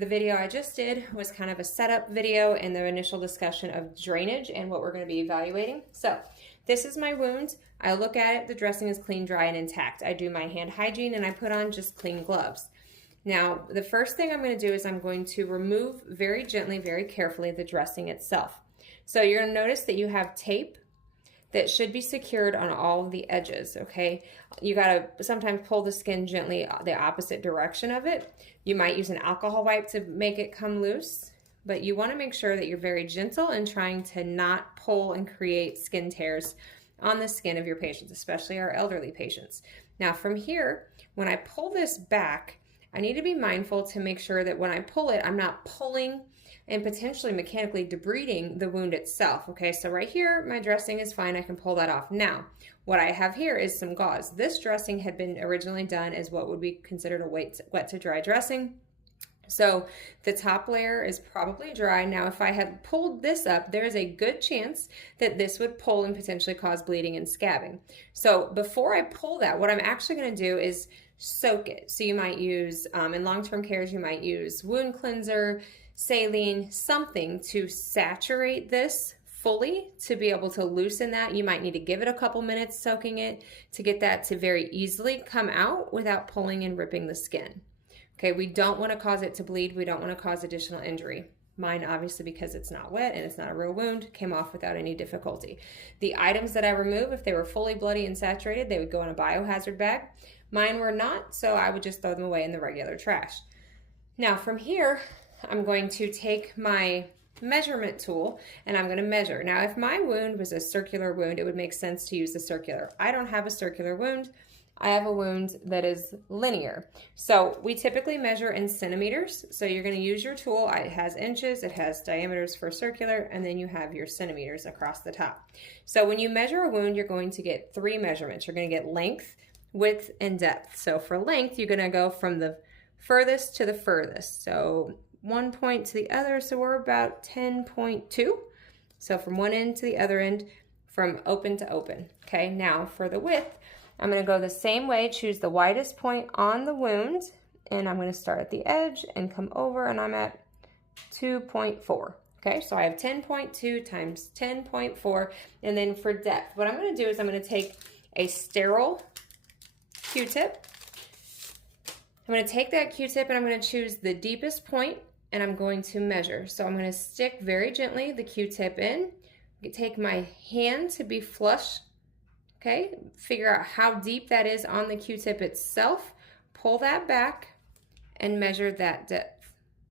The video I just did was kind of a setup video and the initial discussion of drainage and what we're going to be evaluating. So this is my wound. I look at it, the dressing is clean, dry, and intact. I do my hand hygiene and I put on just clean gloves. Now, the first thing I'm going to do is I'm going to remove very gently, very carefully the dressing itself. So you're going to notice that you have tape that should be secured on all of the edges, okay? You gotta sometimes pull the skin gently the opposite direction of it. You might use an alcohol wipe to make it come loose, but you wanna make sure that you're very gentle in trying to not pull and create skin tears on the skin of your patients, especially our elderly patients. Now from here, when I pull this back, I need to be mindful to make sure that when I pull it, I'm not pulling and potentially mechanically debriding the wound itself. Okay, so right here, my dressing is fine. I can pull that off. Now, what I have here is some gauze. This dressing had been originally done as what would be considered a wet to dry dressing. So the top layer is probably dry. Now, if I had pulled this up, there is a good chance that this would pull and potentially cause bleeding and scabbing. So before I pull that, what I'm actually going to do is soak it. So you might use, in long-term cares, you might use wound cleanser, saline, something to saturate this fully to be able to loosen that. You might need to give it a couple minutes soaking it to get that to very easily come out without pulling and ripping the skin. Okay, we don't want to cause it to bleed. We don't want to cause additional injury. Mine, obviously, because it's not wet and it's not a real wound, came off without any difficulty. The items that I remove, if they were fully bloody and saturated, they would go in a biohazard bag. Mine were not, so I would just throw them away in the regular trash. Now from here, I'm going to take my measurement tool and I'm going to measure. Now, if my wound was a circular wound, it would make sense to use the circular. I don't have a circular wound. I have a wound that is linear. So we typically measure in centimeters. So you're going to use your tool. It has inches, it has diameters for circular, and then you have your centimeters across the top. So when you measure a wound, you're going to get 3 measurements. You're going to get length, width, and depth. So for length, you're going to go from the furthest to the furthest. So one point to the other, so we're about 10.2. So from one end to the other end, from open to open. Okay, now for the width, I'm going to go the same way, choose the widest point on the wound, and I'm going to start at the edge and come over, and I'm at 2.4. Okay, so I have 10.2 times 10.4, and then for depth, what I'm going to do is I'm going to take a sterile Q-tip. I'm going to take that Q-tip and I'm going to choose the deepest point and I'm going to measure. So I'm going to stick very gently the Q-tip in, take my hand to be flush, okay, figure out how deep that is on the Q-tip itself, pull that back and measure that depth.